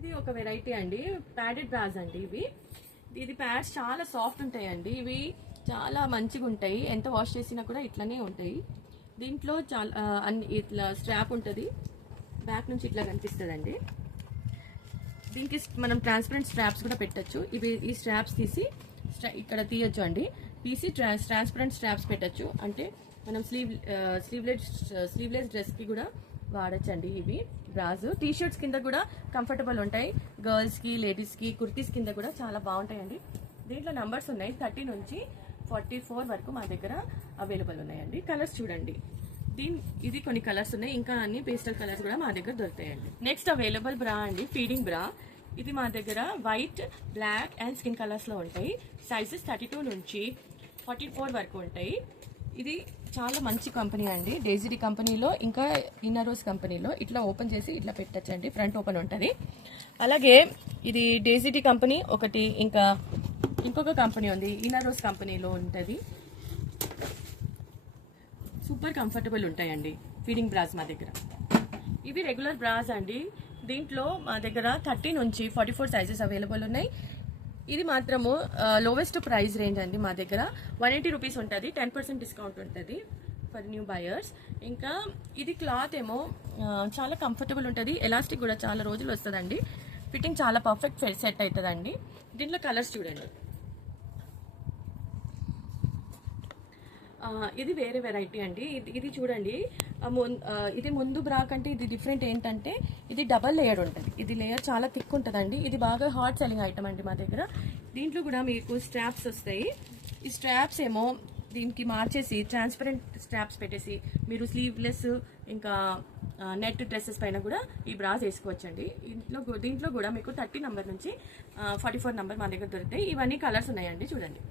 ఇది ఒక వెరైటీ అండి, ప్యాడెడ్ బ్రాస్ అండి ఇవి. ఇది ప్యాడ్స్ చాలా సాఫ్ట్ ఉంటాయండి. ఇవి చాలా మంచిగా ఉంటాయి, ఎంత వాష్ చేసినా కూడా ఇట్లానే ఉంటాయి. దీంట్లో చాలా అన్ని ఇట్లా స్ట్రాప్ ఉంటుంది, బ్యాక్ నుంచి ఇట్లా కనిపిస్తుందండి. దీనికి మనం ట్రాన్స్పరెంట్ స్ట్రాప్స్ కూడా పెట్టచ్చు. ఇవి ఈ స్ట్రాప్స్ తీసి ఇక్కడ తీయచ్చు అండి, తీసి ట్రాన్స్పరెంట్ స్ట్రాప్స్ పెట్టచ్చు. అంటే మనం స్లీవ్లెస్ డ్రెస్కి కూడా వాడచ్చండి. ఇవి బ్రాస్ టీ షర్ట్స్ కింద కూడా కంఫర్టబుల్ ఉంటాయి, గర్ల్స్కి లేడీస్కి కుర్తీస్ కింద కూడా చాలా బాగుంటాయండి. దీంట్లో నంబర్స్ ఉన్నాయి, 30 నుంచి 44 వరకు మా దగ్గర అవైలబుల్ ఉన్నాయండి. కలర్స్ చూడండి, ఇది కొన్ని కలర్స్ ఉన్నాయి, ఇంకా అన్ని పేస్టల్ కలర్స్ కూడా మా దగ్గర దొరుకుతాయండి. నెక్స్ట్ అవైలబుల్ బ్రా అండి, ఫీడింగ్ బ్రా. ఇది మా దగ్గర వైట్, బ్లాక్ అండ్ స్కిన్ కలర్స్లో ఉంటాయి. సైజెస్ 32 నుంచి 44 వరకు ఉంటాయి. ఇది చాలా మంచి కంపెనీ అండి, డేజిడీ కంపెనీలో ఇంకా ఇన్నరోస్ కంపెనీలో. ఇట్లా ఓపెన్ చేసి ఇట్లా పెట్టచ్చండి, ఫ్రంట్ ఓపెన్ ఉంటుంది. అలాగే ఇది డేజిడీ కంపెనీ ఒకటి, ఇంకా ఇంకొక కంపెనీ ఉంది ఇన్నరోస్ కంపెనీలో ఉంటుంది. సూపర్ కంఫర్టబుల్ ఉంటాయండి ఫీడింగ్ బ్రాస్ మా దగ్గర. ఇవి రెగ్యులర్ బ్రాస్ అండి, దీంట్లో మా దగ్గర 30 నుంచి 44 సైజెస్ అవైలబుల్ ఉన్నాయి. ఇది మాత్రము లోవెస్ట్ ప్రైస్ రేంజ్ అండి, మా దగ్గర 180 రూపీస్ ఉంటుంది, 10% డిస్కౌంట్ ఉంటుంది ఫర్ న్యూ బయర్స్. ఇంకా ఇది క్లాత్ ఏమో చాలా కంఫర్టబుల్ ఉంటుంది, ఎలాస్టిక్ కూడా చాలా రోజులు వస్తుందండి, ఫిట్టింగ్ చాలా పర్ఫెక్ట్ సెట్ అవుతుందండి. దీంట్లో కలర్స్ చూడండి, ఇది వేరే వెరైటీ అండి. ఇది చూడండి, ఇది ముందు బ్రా కంటే ఇది డిఫరెంట్ ఏంటంటే ఇది డబల్ లేయర్ ఉంటుంది, ఇది లేయర్ చాలా థిక్ ఉంటుందండి. ఇది బాగా హాట్ సెల్లింగ్ ఐటమ్ అండి మా దగ్గర. దీంట్లో కూడా మీకు స్ట్రాప్స్ వస్తాయి. ఈ స్ట్రాప్స్ ఏమో దీనికి మార్చేసి ట్రాన్స్పరెంట్ స్ట్రాప్స్ పెట్టేసి మీరు స్లీవ్లెస్ ఇంకా నెట్ డ్రెస్సెస్ పైన కూడా ఈ బ్రాస్ వేసుకోవచ్చండి. దీంట్లో కూడా మీకు 30 నంబర్ నుంచి 44 నంబర్ మా దగ్గర దొరుకుతాయి. ఇవన్నీ కలర్స్ ఉన్నాయండి, చూడండి.